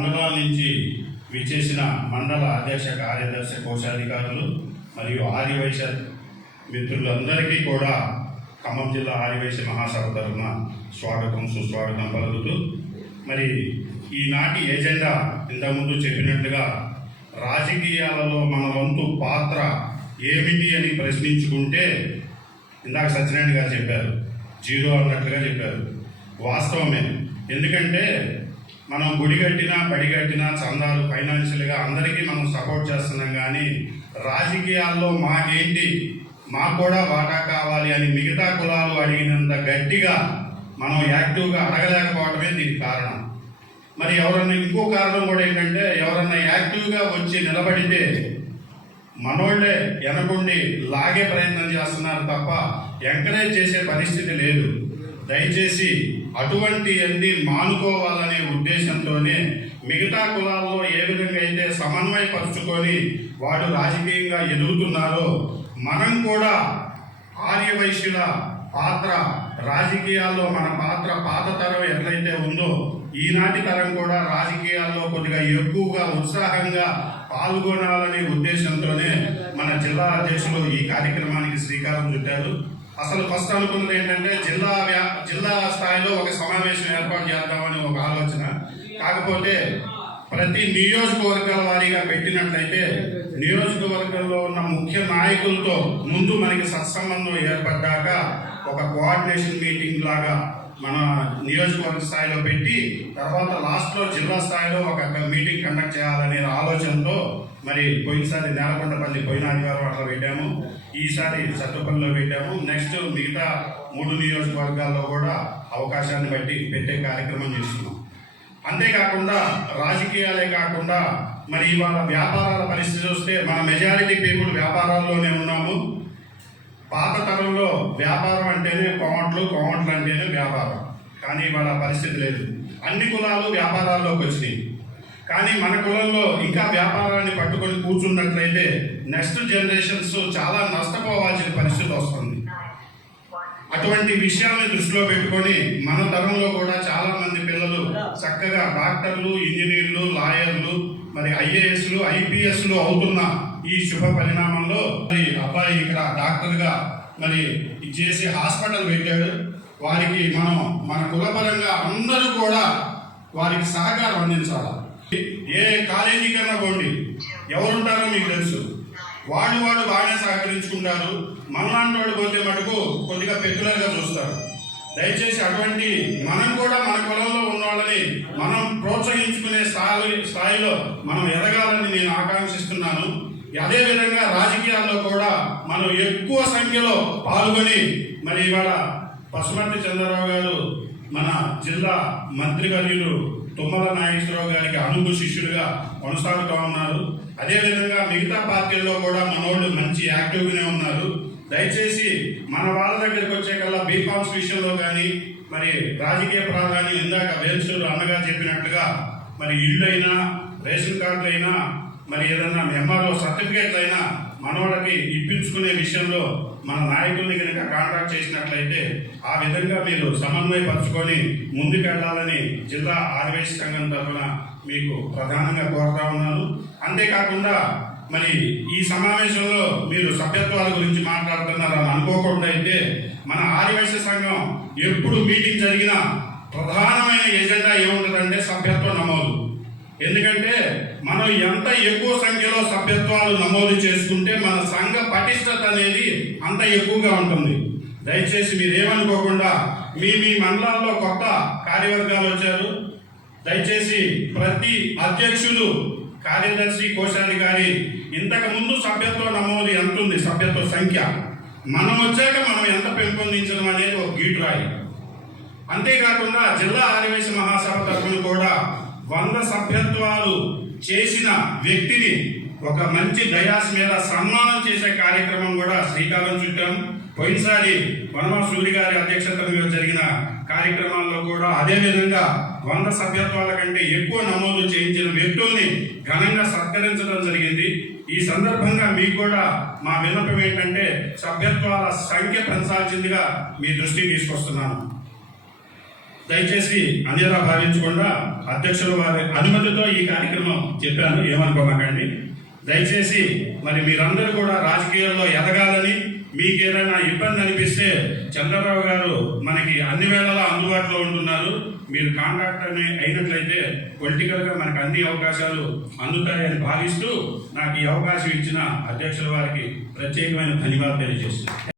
మండలాల నుంచి విచ్చేసిన మండల అధ్యక్ష కార్యదర్శి కోశాధికారులు మరియు ఆదివైశ్య మిత్రులందరికీ కూడా ఖమ్మం జిల్లా ఆదివైశ్య మహాసభ తరఫున స్వాగతం సుస్వాగతం పలుకుతూ మరి ఈనాటి ఎజెండా ఇంతకుముందు చెప్పినట్లుగా రాజకీయాలలో మన వంతు పాత్ర ఏమిటి అని ప్రశ్నించుకుంటే ఇందాక సత్యనారాయణ గారు చెప్పారు జీరో అన్నట్లుగా చెప్పారు. వాస్తవమే. ఎందుకంటే మనం గుడి కట్టినా పడి కట్టినా చందాలు ఫైనాన్షియల్గా అందరికీ మనం సపోర్ట్ చేస్తున్నాం కానీ రాజకీయాల్లో మాకేంటి? మాకు కూడా వాటా కావాలి అని మిగతా కులాలు అడిగినంత గట్టిగా మనం యాక్టివ్గా అడగలేకపోవటమే దీనికి కారణం. మరి ఎవరన్నా ఇంకో కారణం కూడా ఏంటంటే ఎవరన్నా యాక్టివ్గా వచ్చి నిలబడితే మనోళ్ళే వెనకుండి లాగే ప్రయత్నం చేస్తున్నారు తప్ప ఎంకరేజ్ చేసే పరిస్థితి లేదు. దయచేసి అటువంటి అన్ని మానుకోవాలనే ఉద్దేశంతోనే మిగతా కులాల్లో ఏ విధంగా అయితే సమన్వయపరుచుకొని వాడు రాజకీయంగా ఎదుగుతున్నారో మనం కూడా ఆర్యవైశ్యుల పాత్ర రాజకీయాల్లో మన పాత్ర పాత తరం ఎట్లయితే ఉందో ఈనాటి తరం కూడా రాజకీయాల్లో కొద్దిగా ఎక్కువగా ఉత్సాహంగా పాల్గొనాలనే ఉద్దేశంతోనే మన జిల్లా అధ్యక్షులు ఈ కార్యక్రమానికి శ్రీకారం చుట్టారు. అసలు ఫస్ట్ అనుకున్నది ఏంటంటే జిల్లా వ్యా- జిల్లా స్థాయిలో ఒక సమావేశం ఏర్పాటు చేద్దామని ఒక ఆలోచన. కాకపోతే ప్రతి నియోజకవర్గాల వారీగా పెట్టినట్లయితే నియోజకవర్గంలో ఉన్న ముఖ్య నాయకులతో ముందు మనకి సత్సంబంధం ఏర్పడ్డాక ఒక కోఆర్డినేషన్ మీటింగ్ లాగా మన నియోజకవర్గ స్థాయిలో పెట్టి తర్వాత లాస్ట్లో జిల్లా స్థాయిలో ఒక మీటింగ్ కండక్ట్ చేయాలనే ఆలోచనతో మరి పోయినసారి నేలకొండపల్లి పోయిన ఆదివారం అట్లా పెట్టాము. ఈసారి చట్టపల్లిలో పెట్టాము. నెక్స్ట్ మిగతా మూడు నియోజకవర్గాల్లో కూడా అవకాశాన్ని బట్టి పెట్టే కార్యక్రమం చేస్తున్నాం. అంతేకాకుండా రాజకీయాలే కాకుండా మరి ఇవాళ వ్యాపారాల పరిస్థితి వస్తే మన మెజారిటీ పీపుల్ వ్యాపారాల్లోనే ఉన్నాము. పాత తరంలో వ్యాపారం అంటేనే కోమట్లు కోమట్లు అంటేనే వ్యాపారం. కానీ ఇవాళ పరిస్థితి లేదు. అన్ని కులాలు వ్యాపారాల్లోకి వచ్చినాయి. కానీ మన కులంలో ఇంకా వ్యాపారాన్ని పట్టుకొని కూర్చున్నట్లయితే నెక్స్ట్ జనరేషన్స్ చాలా నష్టపోవాల్సిన పరిస్థితి వస్తుంది. అటువంటి విషయాన్ని దృష్టిలో పెట్టుకొని మన తరంలో కూడా చాలామంది పిల్లలు చక్కగా డాక్టర్లు ఇంజనీర్లు లాయర్లు మరి ఐఏఎస్లు ఐపీఎస్లు అవుతున్న ఈ శుభ పరిణామంలో మరి అబ్బాయి ఇక్కడ డాక్టర్గా మరి ఇది చేసి హాస్పిటల్ పెట్టాడు. వారికి మనం మన కులపరంగా అందరూ కూడా వారికి సహకారం అందించాలి? ఏ కాలేజీ కన్నా పోండి. ఎవరుంటారో మీకు తెలుసు. వాళ్ళు వాళ్ళు బాగానే సహకరించుకుంటారు. మనలాంటి వాడు పోతే మటుకు కొద్దిగా పెక్యులర్గా చూస్తారు. దయచేసి అటువంటి మనం కూడా మన కులంలో ఉన్నవాళ్ళని మనం ప్రోత్సహించుకునే స్థాయి స్థాయిలో మనం ఎదగాలని నేను ఆకాంక్షిస్తున్నాను. అదే విధంగా రాజకీయాల్లో కూడా మనం ఎక్కువ సంఖ్యలో పాల్గొని మరి ఇవాళ పశుమర్తి చంద్రరావు గారు మన జిల్లా మంత్రివర్యులు తుమ్మల నాగేశ్వరరావు గారికి అనుగు శిష్యుడిగా కొనసాగుతూ ఉన్నారు. అదేవిధంగా మిగతా పార్టీల్లో కూడా మనోళ్ళు మంచి యాక్టివ్గానే ఉన్నారు. దయచేసి మన వాళ్ళ దగ్గరికి వచ్చే కల్లా బీకామ్స్ విషయంలో కానీ మరి రాజకీయ ప్రాధాన్యం ఇందాక వేల్సూరు అన్నగా చెప్పినట్లుగా మరి ఇల్లు అయినా రేషన్ కార్డులైనా అయినా మరి ఏదన్నా ఎంఆర్ఓ సర్టిఫికేట్లు అయినా మనవాళ్ళకి ఇప్పించుకునే విషయంలో మన నాయకుల్ని కనుక కాంటాక్ట్ చేసినట్లయితే ఆ విధంగా మీరు సమన్వయపరచుకొని ముందుకెళ్ళాలని జిల్లా ఆదివేశ సంఘం తరఫున మీకు ప్రధానంగా కోరుతా ఉన్నాను. అంతేకాకుండా మరి ఈ సమావేశంలో మీరు సభ్యత్వాల గురించి మాట్లాడుతున్నారని అనుకోకుండా అయితే మన ఆదివాసీ సంఘం ఎప్పుడు మీటింగ్ జరిగినా ప్రధానమైన ఎజెండా ఏముంటుందంటే సభ్యత్వ నమోదు. ఎందుకంటే మనం ఎంత ఎక్కువ సంఖ్యలో సభ్యత్వాలు నమోదు చేసుకుంటే మన సంఘ పటిష్టత అనేది అంత ఎక్కువగా ఉంటుంది. దయచేసి మీరేమనుకోకుండా మీ మీ మండలాల్లో కొత్త కార్యవర్గాలు వచ్చారు. దయచేసి ప్రతి అధ్యక్షులు కార్యదర్శి కోశాధికారి ఇంతకు ముందు సభ్యత్వ నమోదు ఎంత ఉంది? సభ్యత్వ సంఖ్య. మనం వచ్చాక మనం ఎంత పెంపొందించడం అనేది ఒక గీటురాయి అంతేకాకుండా జిల్లా ఆదివేశ మహాసభ తరఫున కూడా వంద సభ్యత్వాలు చేసిన వ్యక్తిని ఒక మంచి దయాస్ మీద సన్మానం చేసే కార్యక్రమం కూడా శ్రీకారం చుట్టాం. పోయినసారి వనమా సూరి గారి అధ్యక్షత మీద జరిగిన కార్యక్రమాల్లో కూడా అదే విధంగా వంద సభ్యత్వాల కంటే ఎక్కువ నమోదు చేయించిన వ్యక్తుల్ని ఘనంగా సత్కరించడం జరిగింది. ఈ సందర్భంగా మీకు కూడా మా విన్నపం ఏంటంటే సభ్యత్వాల సంఖ్య పెంచాల్సిందిగా మీ దృష్టికి తీసుకొస్తున్నాను. దయచేసి అనేలా భావించకుండా అధ్యక్షుల వారి అనుమతితో ఈ కార్యక్రమం చెప్పాను. ఏమనుకోమాకండి. దయచేసి మరి మీరందరూ కూడా రాజకీయాల్లో ఎదగాలని మీకు ఏదైనా ఇబ్బంది అనిపిస్తే చంద్రబాబు గారు మనకి అన్ని వేళలా అందుబాటులో ఉంటున్నారు. మీరు కాంటాక్ట్ అయినట్లయితే పొలిటికల్గా మనకు అన్ని అవకాశాలు అందుతాయని భావిస్తూ నాకు ఈ అవకాశం ఇచ్చిన అధ్యక్షుల వారికి ప్రత్యేకమైన ధన్యవాదాలు తెలియజేస్తున్నాను.